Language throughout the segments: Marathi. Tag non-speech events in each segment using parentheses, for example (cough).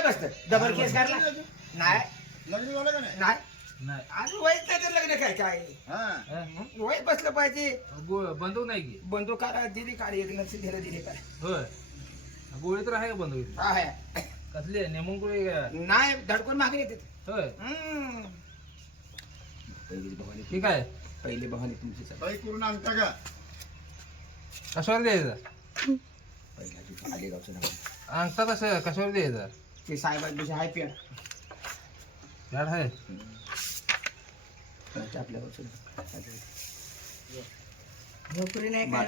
काय बसत? डबल केस करला नाही. लग्न झालं का नाही? नाही. नाही. अजून वयच नाही तर लग्न काय काय? हा. हं? वय बसलं पाहिजे. गो- बंदूक नाही की? बंदूक काढा दिली काढ एक लक्ष दिलं दिली काय होय. गोळी तर आहे का बंदूक हा आहे. कसली आहे? नेमून गोळी का? नाही धडकून मागे येते. होय. हम्म. पहिली भवानी ठीक आहे. पहिली भवानी तुमची काही करून आणता का? कशावर द्यायचं? पहिला तुझं आलेगावचं नाव. अंगठा कसं कशावर द्यायचं? ते साहेबांची आहे. पेड याड आहे नोकरी नाही काय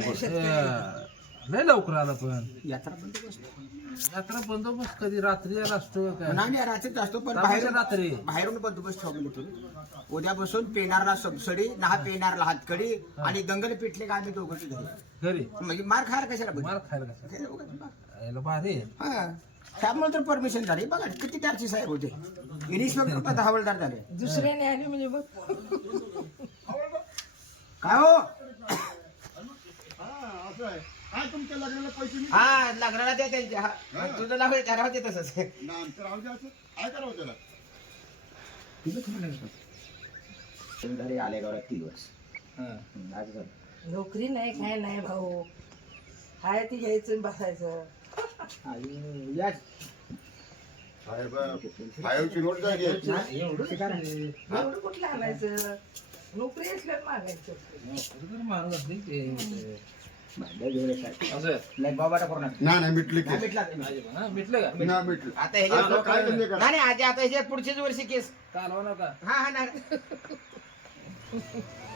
लय लवकर आला पण. यात्रा बंदोबस्त यात्रा बंदोबस्त कधी? रात्री असतो नाही रात्रीच असतो पण बाहेरून रात्री. बाहेरून बंदोबस्त ठेवून येतो उद्यापासून पेनारला सबसडी ना पेनारला हातकडी आणि दंगल पिटले का आम्ही दोघंची घरी घरी. म्हणजे मार खायला कशाला बघ? मार खायला कसं याला भारी. हा. त्यामुळे तर परमिशन झाली. बघा किती टारची साहेब होते. इन्स्पेक्टर होता हवालदार झाले. दुसऱ्याने आली म्हणजे बघ. काय हो? हा असं आहे काय तुमच्या लग्नाला पैसे मी हा लग्नाला द्या त्यांच्या हा. तुझं नाव करावं ते तसंच. ना आमचं राहू द्या असं काय करावं त्याला घरी आले गावात तीन वर्ष झालं. नोकरी नाही काय नाही भाऊ. हाय ती घ्यायचं आणि बसायचं. नोट घ्यायची नाही, एवढं कुठलं आणायचं? नोकरी असल्यावर मागायचं. मिटली की. हा, ना मिटली. आता हे आता काय धंदे करा नाही नाही, आजी आता ह्याच्या पुढच्याच वर्षी केस. कालवा नका. हा हा नाही. (laughs)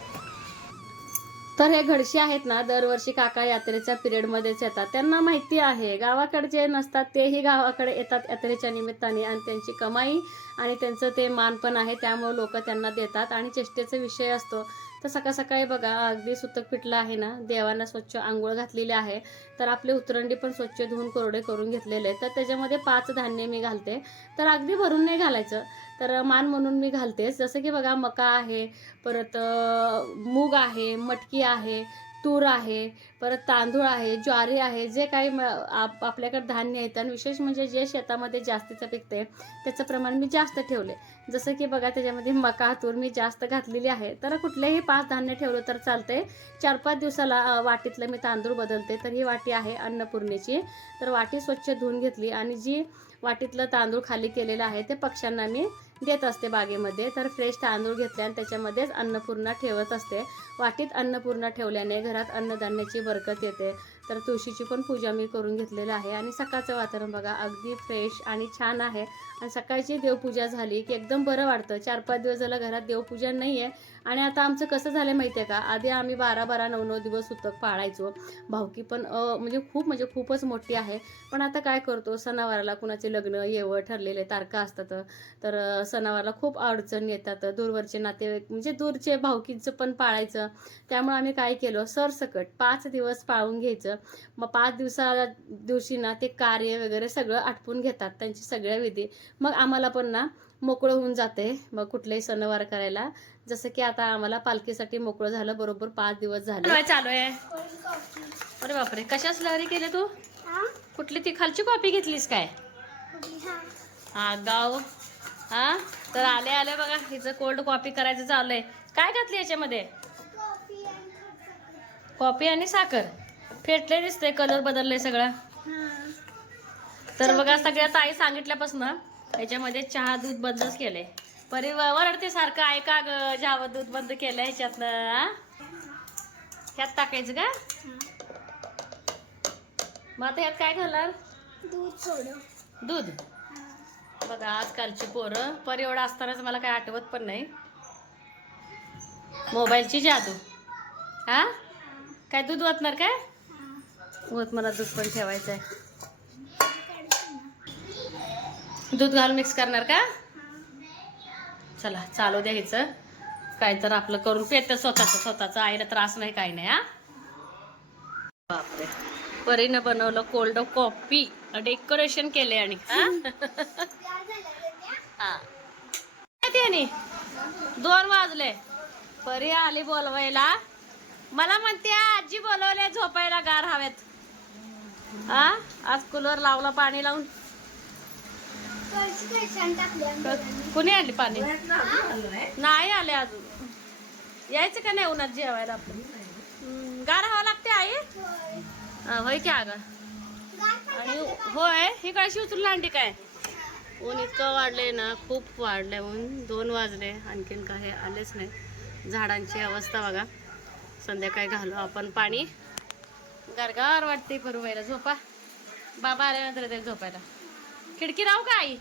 तर हे घडशी आहेत ना दरवर्षी काका यात्रेच्या पिरियडमध्येच येतात. त्यांना माहिती आहे गावाकडे जे नसतात तेही गावाकडे येतात यात्रेच्या निमित्ताने आणि त्यांची कमाई आणि त्यांचं ते मान पण आहे त्यामुळे लोक त्यांना देतात आणि चेष्टेचा विषय असतो. तर सकाळ सकाळी बघा अगदी सुतक पिठलं आहे ना देवांना स्वच्छ आंघोळ घातलेली आहे. तर आपले उतरंडी पण स्वच्छ धुवून कोरडे करून घेतलेले तर त्याच्यामध्ये पाच धान्य मी घालते. तर अगदी भरून नाही घालायचं. तर मान म्हणून मी घालतेच जसं की बघा मका आहे परत मूग आहे मटकी आहे तूर आहे परत तांदूळ आहे ज्वारी आहे जे काही म- आप आपल्याकडे धान्य आहेत आणि विशेष म्हणजे जे शेतामध्ये जास्तीचं पिकते त्याचं प्रमाण मी जास्त ठेवले जसं की बघा त्याच्यामध्ये मका तूर मी जास्त घातलेली आहे. तर कुठलेही पाच धान्य ठेवलं तर चालते चार पाच दिवसाला वाटीतलं मी तांदूळ बदलते. तर ही वाटी आहे अन्नपूर्णेची. तर वाटी स्वच्छ धुवून घेतली. आणि जी वाटीतलं तांदूळ खाली केलेलं आहे ते पक्ष्यांना मी देत असते बागेमध्ये तर फ्रेश तांदूळ घेतले आणि त्याच्यामध्येच अन्नपूर्णा ठेवत असते. वाटीत अन्नपूर्णा ठेवल्याने घरात अन्नधान्याची बरकत येते. तर तुळशीची पण पूजा मी करून घेतलेली आहे. आणि सकाळचं वातावरण बघा अगदी फ्रेश आणि छान आहे. आणि सकाळची देवपूजा झाली की एकदम बरं वाटतं. चार पाच दिवस झालं घरात देवपूजा नाही आहे आणि आता आमचं कसं झालं माहिती आहे का? आधी आम्ही बारा बारा नऊ नऊ दिवस सुतक पाळायचो. भावकी पण म्हणजे खूप म्हणजे खूपच मोठी आहे. पण आता काय करतो? सणावाराला कुणाचे लग्न येवं ठरलेले तारखा असतात. तर सणावाराला खूप अडचण येतात. दूरवरचे नातेवाईक म्हणजे दूरचे भावकींचं पण पाळायचं. त्यामुळे आम्ही काय केलं? सरसकट पाच दिवस पाळून घ्यायचं. मग पाच दिवसा दिवशी ना ते कार्य वगैरे सगळं आटपून घेतात त्यांची सगळ्या विधी. मग आम्हाला पण ना मोकळं होऊन जाते. मग कुठलेही सणवार करायला. जसं की आता आम्हाला पालखीसाठी मोकळं झालं बरोबर पाच दिवस झाले. चालू आहे. अरे बापरे कशाच लहरी केले तू? कुठली ती खालची कॉपी घेतलीस काय? हा. गाव. हा? तर आले आले बघा हिचं कोल्ड कॉपी करायचं चाललंय काय घातली याच्यामध्ये? कॉफी आणि साखर. फेटले दिसते कलर बदलले सगळं. तर बघा सगळ्या ताई सांगितल्यापासून याच्यामध्ये चहा दूध बंदच केलंय. परी वरडते सारखं ऐका ग? जावं दूध बंद केलं ह्याच्यातनं? ह्यात टाकायचं का? मग आता ह्यात काय घालणार? दूध सोडव दूध? बघा आजकालची पोरं. पर एवढं असतानाच मला काय आठवत पण नाही. मोबाईलची जादू. हा काय दूध ओतणार काय? मला दूध पण ठेवायचं आहे दूध घालून मिक्स करणार का? चला चालू द्या हिचं. काय तर आपलं करून पेत स्वतःच स्वतःच. आईला त्रास नाही काही नाही हा. बापरे. परीनं बनवलं कोल्ड कॉफी. डेकोरेशन केले आणि हा? दोन वाजले. परी आली बोलवायला. मला म्हणते आजी बोलवले झोपायला गार हवेत. हा? आज कूलर लावला पाणी लावून. कुणी आणली पाणी? आलं नाही आले अजून. यायचं का नाही उन्हात जेवायला हम्म, गार हवा लागते आई? हा, होय की अगं आणि होय ही कळशी उचलून आणली काय? ऊन इतकं वाढलंय ना खूप वाढलंय ऊन. दोन वाजले आणखीन काय आलेच नाही. झाडांची अवस्था बघा. संध्याकाळी घालू आपण पाणी. गारगार वाटते परवायला झोपा. बाबा आल्यानंतर ते झोपायला. खिडकी राहू का आई?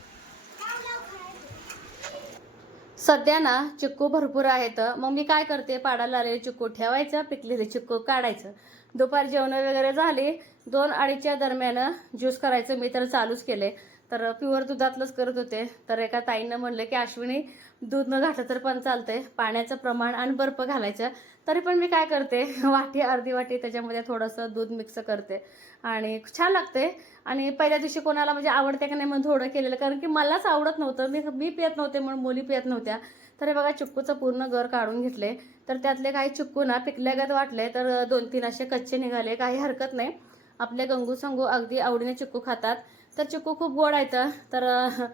सध्या ना चिक्कू भरपूर आहेत. मग मी काय करते? पाडाला आलेले चिक्कू ठेवायचं पिकलेले चिक्कू काढायचं. दुपारी जेवण वगैरे झाली. दोन अडीचच्या दरम्यान ज्यूस करायचं मी तर चालूच केले. तर प्युअर दुधातलंच करत होते. तर एका ताईनं म्हणलं की अश्विनी दूध न घातलं तर पण चालतंय. पाण्याचं प्रमाण आणि बर्फ घालायचं. तरी पण मी काय करते (laughs) वाटी अर्धी वाटी त्याच्यामध्ये थोडंसं दूध मिक्स करते. आणि छान लागते. आणि पहिल्या दिवशी कोणाला म्हणजे आवडते का नाही म्हणून थोडं केलेलं. कारण की मलाच आवडत नव्हतं. मी मी पियत नव्हते म्हणून मुली पियत नव्हत्या. तर हे बघा चिक्कूचं पूर्ण गर काढून घेतले. तर त्यातले काही चिक्कू ना पिकल्यागत वाटले. तर दोन तीन असे कच्चे निघाले. काही हरकत नाही. आपले गंगू संगू अगदी आवडीने चिक्कू खातात. तर चिक्कू खूप गोड आहेत. तर (laughs)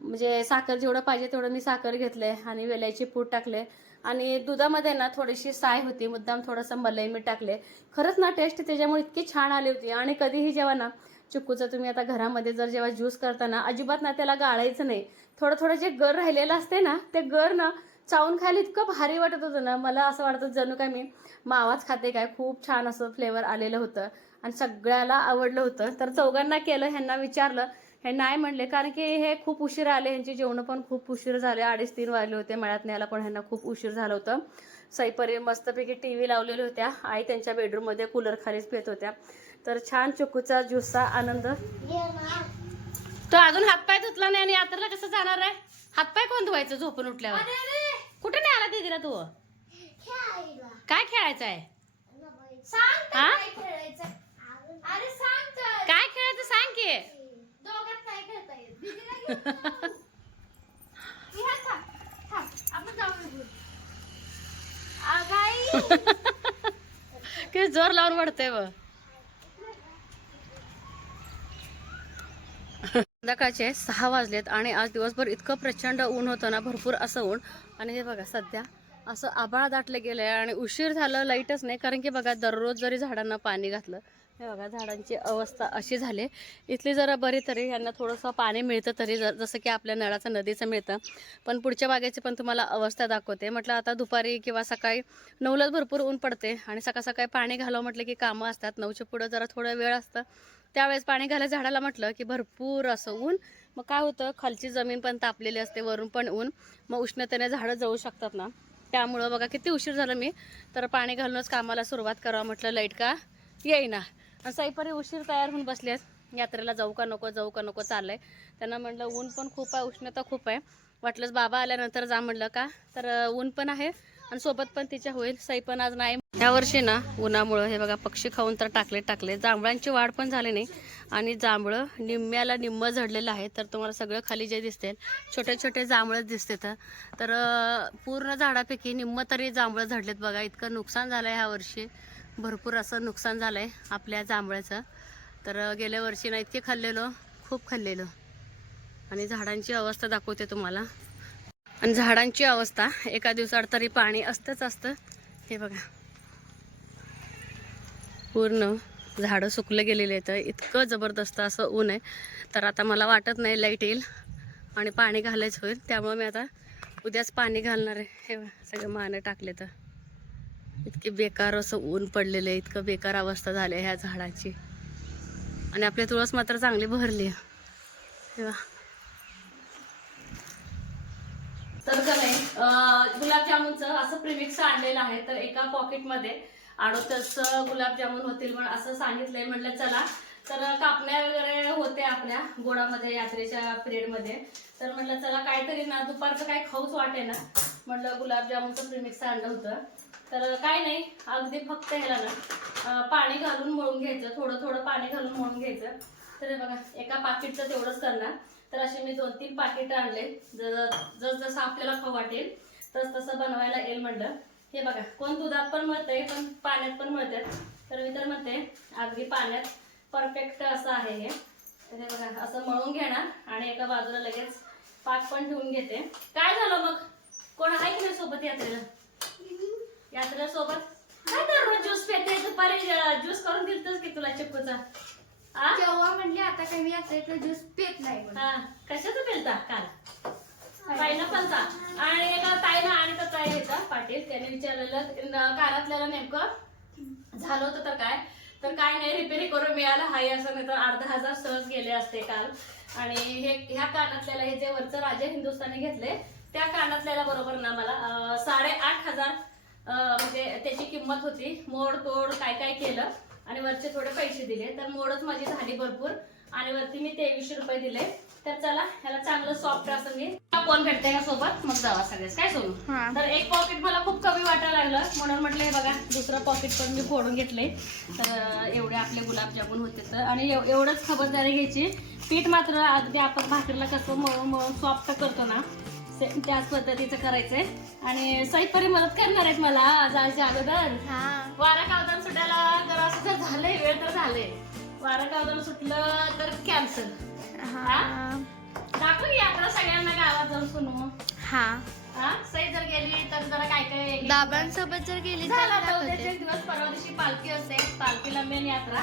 म्हणजे साखर जेवढं पाहिजे तेवढं मी साखर घेतले आणि वेलायची पूड टाकले. आणि दुधामध्ये ना थोडीशी साय होती मुद्दाम थोडंसं मलई मी टाकले. खरंच ना टेस्ट त्याच्यामुळे इतकी छान आली होती. आणि कधीही जेव्हा ना चिक्कूचं तुम्ही आता घरामध्ये जर जेव्हा ज्यूस करताना अजिबात ना त्याला गाळायचं नाही. थोडं थोडं जे गर राहिलेलं असते ना ते गर ना चावून खायला इतकं भारी वाटत होतं ना. मला असं वाटत जणू काय मी मावाच खाते काय? खूप छान असं फ्लेवर आलेलं होतं. आणि सगळ्याला आवडलं होतं. तर चौघांना केलं ह्यांना विचारलं हे नाही म्हणले कारण की हे खूप उशीर आले. ह्यांची जेवणं पण खूप उशीर झाले. अडीच तीन वाजले होते. मळ्यात न्यायला पण ह्यांना खूप उशीर झालं होतं. सईपरी मस्तपैकी टी व्ही लावलेल्या होत्या. आई त्यांच्या बेडरूममध्ये कूलर खालीच पित होत्या. तर छान चिकूचा ज्यूसचा आनंद. तो अजून हातपाय धुतला नाही आणि यात्रेला कसं जाणार आहे? हातपाय कोण धुवायचं झोपून उठल्यावर? कुठे नाही आला दीदीला तू? काय खेळायचं आहे हा? काय खेळायचं अरे सांग तर काय खेळायचं सांग की दोघात काय खेळता येईल दीदीला घेऊन जाऊ. ह्या थांब, थांब. आपण जाऊन येऊ. अगाई किती जोर लावून वाढतंय व संध्याकाळचे सहा वाजलेत आणि आज दिवसभर इतकं प्रचंड ऊन होतं ना भरपूर असं ऊन. आणि हे बघा सध्या असं आभाळ गेलं गेलंय आणि उशीर झालं लाईटच नाही. कारण की बघा दररोज जरी झाडांना पाणी घातलं हे बघा झाडांची अवस्था अशी झाली. इथली जरा बरी तरी यांना थोडंसं पाणी मिळतं तरी ज- जसं की आपल्या नळाचं नदीचं मिळतं. पण पुढच्या बागेची पण तुम्हाला अवस्था दाखवते. म्हटलं आता दुपारी किंवा सकाळी नऊलाच भरपूर ऊन पडते आणि सकाळ सकाळी पाणी घालावं म्हटलं की कामं असतात. नऊच्या पुढं जरा थोडा वेळ असतं. त्यावेळेस पाणी घालायला झाडाला म्हटलं की भरपूर असं ऊन. मग काय होतं खालची जमीन पण तापलेली असते वरून पण ऊन. मग उष्णतेने झाडं जळू शकतात ना. त्यामुळं बघा किती उशीर झालं मी. तर पाणी घालूनच कामाला सुरुवात करावं म्हटलं लाइट का येईना. साईपरी उशीर तयार होऊन बसलेत यात्रेला जाऊ का नको जाऊ का नको चाललंय. त्यांना म्हटलं ऊन पण खूप आहे उष्णता खूप आहे. वाटलंच बाबा आल्यानंतर जा म्हटलं का? तर ऊन पण आहे आणि सोबत पण तिच्या होईल. सई पण आज नाही. ह्या वर्षी ना उन्हामुळं हे बघा पक्षी खाऊन तर टाकले टाकले जांभळांची वाढ पण झाली नाही. आणि जांभळं निम्म्याला निम्म झडलेलं आहे. तर तुम्हाला सगळं खाली जे दिसते छोटे छोटे जांभळं दिसते तर पूर्ण झाडापैकी निम्म तरी जांभळं झडलेत बघा. इतकं नुकसान झालं आहे ह्या वर्षी. भरपूर असं नुकसान झालं आहे आपल्या जांभळाचं तर गेल्या वर्षी ना इतके खाल्लेलो खूप खाल्लेलो. आणि झाडांची अवस्था दाखवते तुम्हाला. आणि झाडांची अवस्था एका दिवसाआड तरी पाणी असतंच असतं. हे बघा. पूर्ण झाडं सुकलं गेलेले आहेत. इतकं जबरदस्त असं ऊन आहे. तर आता मला वाटत नाही लाइट येईल आणि पाणी घालायचं होईल. त्यामुळे मी आता उद्याच पाणी घालणार आहे. हे सगळं मानं टाकले तर इतके बेकार असं ऊन पडलेलं आहे इतकं बेकार अवस्था झाली आहे ह्या झाडाची. आणि आपली तुळस मात्र चांगली भरली आहे. तर का नाही गुलाबजामुनचं असं प्रिमिक्स आणलेलं आहे तर एका पॉकेटमध्ये अडोतीस गुलाबजामुन होतील पण असं सांगितलंय म्हटलं चला. तर कापण्या वगैरे होते आपल्या गोडामध्ये यात्रेच्या पिरियडमध्ये. तर म्हटलं चला काहीतरी ना दुपारचं काय खाऊच वाटे ना म्हटलं गुलाबजामुनचं प्रिमिक्स आणलं होतं. तर काय नाही अगदी फक्त ह्याला ना पाणी घालून मळून घ्यायचं थोडं थोडं पाणी घालून मळून घ्यायचं. तर बघा एका पाकिटचं तेवढंच करणार. तर असे मी दोन तीन पाकिट आणले. जस जसं आपल्याला खाऊ वाटेल तस तसं बनवायला येईल म्हणलं. हे बघा कोण दुधात पण मिळतंय पण पाण्यात पण मिळतात तर मी तर म्हणते अगदी पाण्यात परफेक्ट असं आहे हे. तर हे बघा असं मळून घेणार आणि एका बाजूला लगेच पाक पण ठेवून घेते. काय झालं मग? कोण आहे की नाही सोबत यात्रेला? यात्रेला सोबत काय दररोज ज्यूस पेते? दुपारी ज्यूस करून दिलतच की तुला चिप्पूचा आ? जेव्हा म्हणले आता काही मी यात्रेतलं ज्यूस पेत नाही म्हणून. हा. कशाचा पेलता काल? पायनॅपलचा. आणि एका ताईनं आणि तर ताई होता पाटील त्याने विचारलेलं न- कानातल्याला नेमकं झालं होतं तर काय? तर काय नाही रिपेअरी करून मिळालं. हाय असं नाही तर अर्धा हजार सहज गेले असते काल. आणि हे ह्या कानातल्याला हे जे वरचं राजा हिंदुस्थानी घेतले त्या कानातल्याला बरोबर ना मला अं, साडेआठ हजार म्हणजे त्याची किंमत होती. मोड तोड काय काय केलं. आणि वरचे थोडे पैसे दिले. तर मोडच माझी झाली भरपूर. आणि वरती मी तेवीसशे रुपये दिले. तर चला ह्याला चांगलं सॉफ्ट असं मी कोण भेटते का सोबत. मग जावा सगळेच. काय सोडू तर एक पॉकेट मला खूप कमी वाटायला लागलं. म्हणून म्हटलं हे बघा दुसरं पॉकेट पण मी फोडून घेतले. तर एवढे आपले गुलाबजामुन होते तर. आणि एव- एवढंच खबरदारी घ्यायची. पीठ मात्र अगदी आपण भाकरीला कसं मळून मळून सॉफ्ट करतो ना. सेम त्याच पद्धतीचं करायचंय. आणि सईपरी मदत करणार आहेत मला जायच्या अगोदर. वारा कावदान सुटायला जर असं जर झालंय वेळ तर झाले वारा कावदान सुटलं तर कॅन्सल दाखवू यात्रा सगळ्यांना गावात जाऊन सुनू. हा. हा? सई जर गेली तर जरा काय काय बाबांसोबत जर गेली तर दिवस परवा दिवशी पालखी असते. पालखीला मेन यात्रा.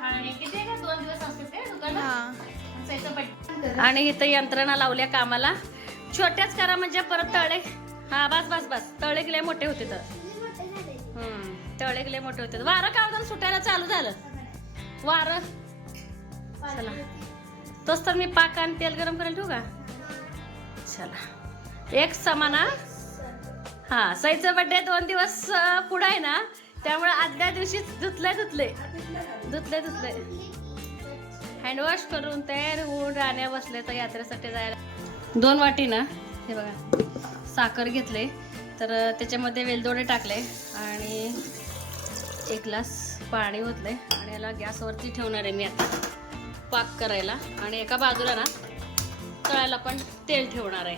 आणि किती का? दोन दिवस असते ते दुकान आणि इथं यंत्रणा लावल्या कामाला. छोट्याच करा म्हणजे परत तळे. हा बस बस बस. तळे गेले मोठे होते तर. तळे गेले मोठे होते वारं कावदान सुटायला चालू झालं. वारं. चला. तोच तर मी पाक आणि तेल गरम करेल ठेवू का? चला. एक समाना हा. हा सईचा दोन दिवस पुढं आहे ना? त्यामुळे आदल्या दिवशीच धुतले धुतले धुतले धुतले हँडवॉश करून तयार होऊन राहण्या बसले तर यात्रेसाठी जायला दोन वाटी ना हे बघा साखर घेतले. तर त्याच्यामध्ये वेलदोडे टाकले आणि एक ग्लास पाणी ओतले. आणि याला गॅसवरती ठेवणार आहे मी आता पाक करायला. आणि एका बाजूला ना तळायला पण तेल ठेवणार आहे.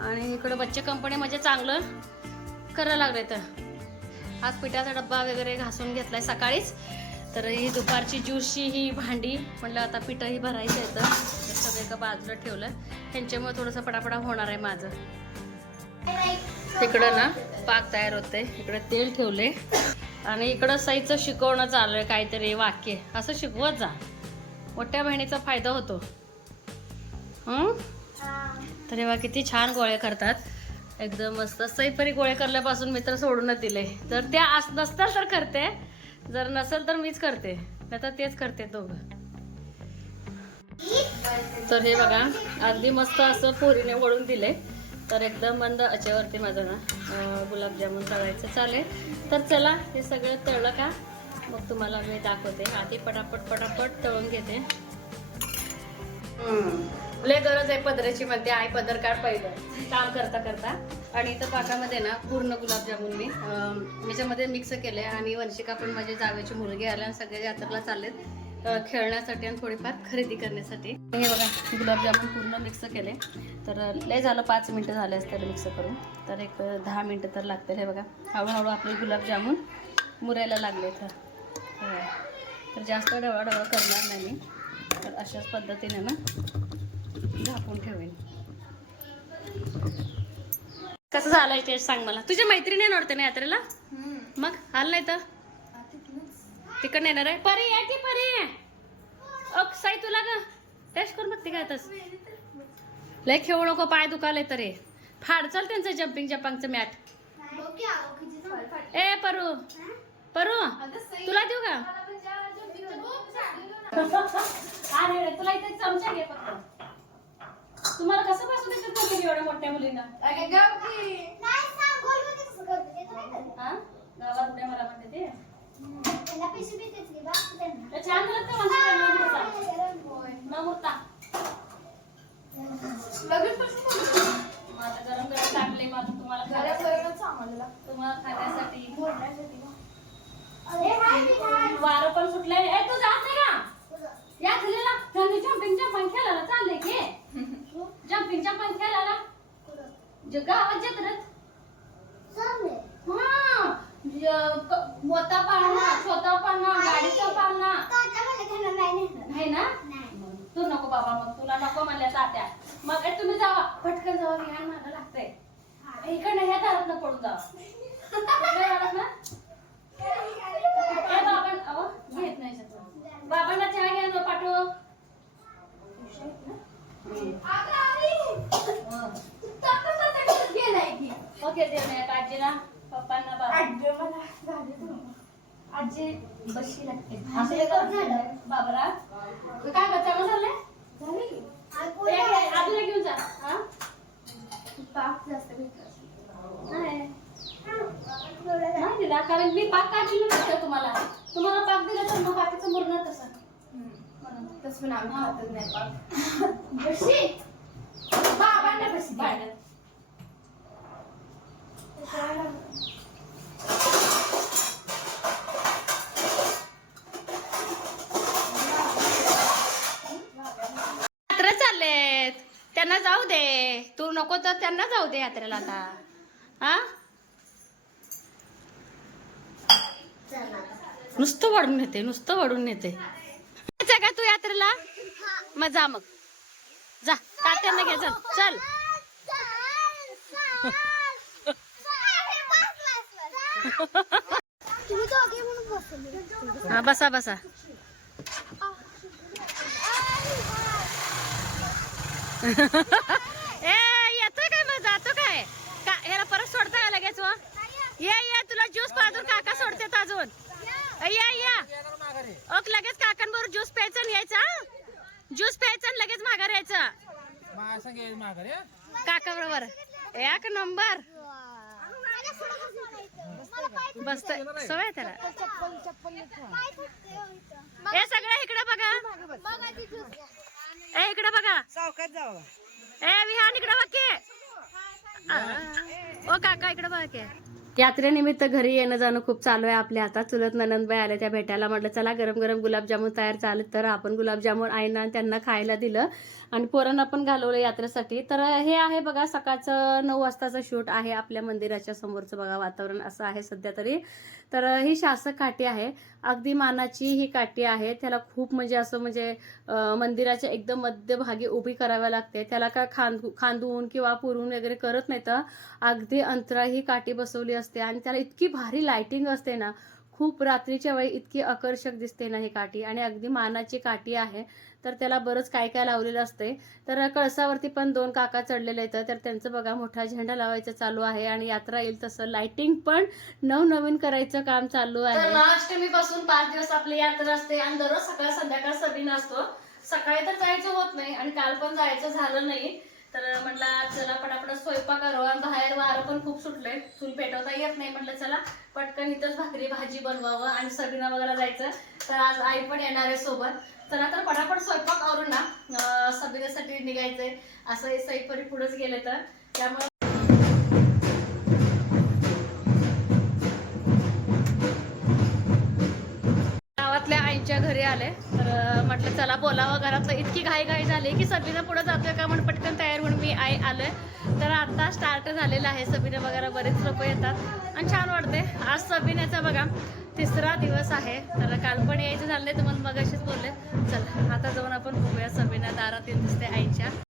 आणि इकडं बच्चे कंपनी म्हणजे चांगलं करायला लागले तर आज पिठाचा डब्बा वगैरे घासून घेतला आहे सकाळीच. तर ही दुपारची ज्यूसची ही भांडी म्हणलं आता पिठंही भरायचं आहे तर. सगळं एका बाजूला ठेवलं. ह्यांच्यामुळे थोडंसं पटापटा होणार आहे माझं. तिकडं ना पाक तयार होते इकडं तेल ठेवले आणि इकडं साईचं शिकवणं चालू आहे काहीतरी वाक्य. असं शिकवत जा. मोठ्या बहिणीचा फायदा होतो. तर हे किती छान गोळे करतात. एकदम मस्त. सईपरी गोळे करल्यापासून मी तर सोडूनच दिले. तर त्या अस नसतात तर करते. जर नसेल तर मीच करते नाही तर तेच करते दोघं. तर हे बघा अगदी मस्त असं पोरीने वळून दिले तर एकदम मंद अचेवरती माझं ना गुलाबजामुन तळायचं चालेल तर चला हे सगळं तळलं का? मग तुम्हाला मी दाखवते. आधी पटापट पटापट तळून घेते. लय गरज आहे पदराची मध्ये आई पदर काढ पहिलं. काम करता करता. आणि इथं पाकामध्ये ना पूर्ण गुलाबजामुन मी याच्यामध्ये मिक्स केले आणि वंशिका पण माझी जावेची मुलगी आल्या आणि सगळे यात्राला चाललेत खेळण्यासाठी आणि थोडीफार खरेदी करण्यासाठी. हे बघा गुलाबजामुन पूर्ण मिक्स केले तर लय झालं पाच मिनटं झाले असतील मिक्स करून. तर एक दहा मिनटं तर लागतील. हे बघा हळूहळू आपले गुलाबजामुन मुरायला लागले तर तर जास्त ढवळाढवळ करणार नाही मी. तर अशाच पद्धतीने ना झाकून ठेवेन. कसं झालंय टेस्ट सांग मला. तुझ्या मैत्रिणी नव्हते ना यात्रेला? मग? आलं नाही तर? तिकडे येणार आहे? परी या की परी. अक साई तुला ग. टेस्ट करून बघते काय तस. लय खेळू नको पाय दुखाले तरी फाड चल त्यांचं जम्पिंग जपांगचं मॅट ए परू. परू तुला देऊ का? (laughs) तुला इथे चमचा घे फक्त. तुम्हाला कसं बसू देतात तुम्ही एवढ्या मोठ्या मुलींना? हा? गावात उड्या मला म्हणते ते तर छान झालं तर म्हणते ते न मुरता. न मुरता. मग आता गरम गरम टाकले मग आता तुम्हाला खाण्यासाठी तुम्हाला खाण्यासाठी वारं पण सुटले ए तू जात नाही का या खालीला त्यांनी जम्पिंग जम्पिंग खेळायला चालले की जम्पिंग जम्पिंग खेळायला जे गावात जत्रेत हा ज- क- मोठा पाळणा छोटा पाळणा गाडीचा पाळणा नाही ना तू नको बाबा मग तुला नको म्हणल्या तात्या मग ए, तुम्ही जावा मागं लागतंय. इकडनं ह्या दारात पडून जावा. दारात बाबां अहो, घेत नाही. बाबांना चहा घ्या ना पाठव. ओके दे नाही आजीला पप्पांना बाबा आजी बशी लागते. असं बाबरा? काय बच्चा झाले. आजीला घेऊन जा. हा? नाही. नाही दिला कारण मी पाक का दिलं नसतं तुम्हाला? तुम्हाला पाक दिला तर मग बाकीचं मुरणार कसं? बाबांना बशी बाहेर. तर त्यांना जाऊ दे यात्रेला आता. हा? नुसतं वाढून नेते नुसतं वाढून नेते. का तू यात्रेला? मग जा मग. जा तात्यांना घे चल चल. हा बसा बसा. ए येतोय काय मग जातो काय का ह्याला परत ये ये तुला ज्यूस पाजून काका सोडतेत अजून. या या. ओक लगेच काकांबरोबर ज्यूस प्यायचं आणि यायचं ज्यूस प्यायचं आणि लगेच माघार यायचं. हा? काका बरोबर. एक नंबर बसत सवय त्याला. ए सगळं इकडे बघा. ए इकडे बघा. ए विहान इकडे बघ ओ काका इकडे बघ यात्रेनिमित्त घरी येणं जाणं खूप चालू आहे आपल्या हातात. चुलत ननंदबाई आल्या त्या भेटायला म्हटलं चला गरम गरम गुलाबजामुन तयार चालत तर आपण गुलाबजामुन आईना त्यांना खायला दिलं. आणि पोरांना पण घालवलं यात्रेसाठी. तर हे आहे बघा सकाळचं नऊ वाजताचं शूट आहे आपल्या मंदिराच्या समोरचं बघा वातावरण. असं आहे सध्या तरी. तर ही शासक काठी आहे. अगदी मानाची ही काठी आहे. त्याला खूप म्हणजे असं म्हणजे मंदिराच्या एकदम मध्यभागी उभी करावी लागते. त्याला काय खांद खांदून किंवा पुरून वगैरे करत नाही तर अगदी अंतरा ही काठी बसवली असते. आणि त्याला इतकी भारी लायटिंग असते ना खूप रात्रीच्या वेळी इतकी आकर्षक दिसते ना ही काठी. आणि अगदी मानाची काठी आहे. तर त्याला बरंच काय काय लावलेलं असते तर कळसावरती पण दोन काका चढलेले आहेत. तर त्यांचं बघा मोठा झेंडा लावायचा चालू आहे. आणि यात्रा येईल तसं. लाइटिंग पण नवनवीन करायचं काम चालू आहे. महाअष्टमी पासून पाच दिवस आपली यात्रा असते. आणि दररोज सकाळ संध्याकाळ सदिन असतो. सकाळी तर जायचं होत नाही. आणि काल पण जायचं झालं नाही. तर म्हटलं चला पटापट स्वयंपाक करावा आणि बाहेर वारं पण खूप सुटलंय. चूल पेटवता येत नाही. म्हटलं चला. पटकन इथंच भाकरी भाजी बनवावं आणि सबिना वगैरे जायचं. तर आज आई पण येणार आहे सोबत. चला तर पटापट स्वयंपाक आवरून ना सबिनासाठी निघायचंय. असं सईपरी पुढेच गेले तर. त्यामुळे गावातल्या आईच्या घरी आले. तर म्हटलं चला बोलावं घरातलं. इतकी घाई घाई झाली की सबीना पुढे जातोय का म्हणून पटकन तयार होऊन मी आई आलोय. तर आता स्टार्ट झालेलं आहे सबीना वगैरे बरेच लोक येतात. आणि छान वाटते आज सबीनाचा बघा तिसरा दिवस आहे. तर काल पण यायचं झालं नाही मग मगाशीच बोलले. चल आता जाऊन आपण बघूया सबिना दारात दिसते आईच्या.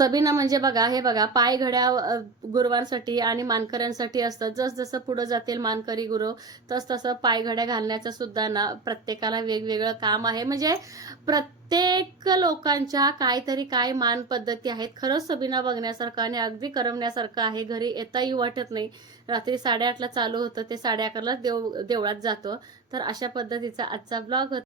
सबीना म्हणजे बघा हे बघा पाय घड्या गुरुवांसाठी आणि मानकऱ्यांसाठी असतं जस जसं पुढे जातील मानकरी गुरु तस तसं पाय घड्या घालण्याचं सुद्धा ना प्रत्येकाला वेगवेगळं काम आहे. म्हणजे प्रत्येक लोकांच्या काहीतरी काय मान पद्धती आहेत खरंच सबीना बघण्यासारखं आणि अगदी करमण्यासारखं आहे. घरी येताही वाटत नाही. रात्री साडेआठला चालू होतं ते साडे अकराला देव देवळात जातो. तर अशा पद्धतीचा आजचा ब्लॉग होता.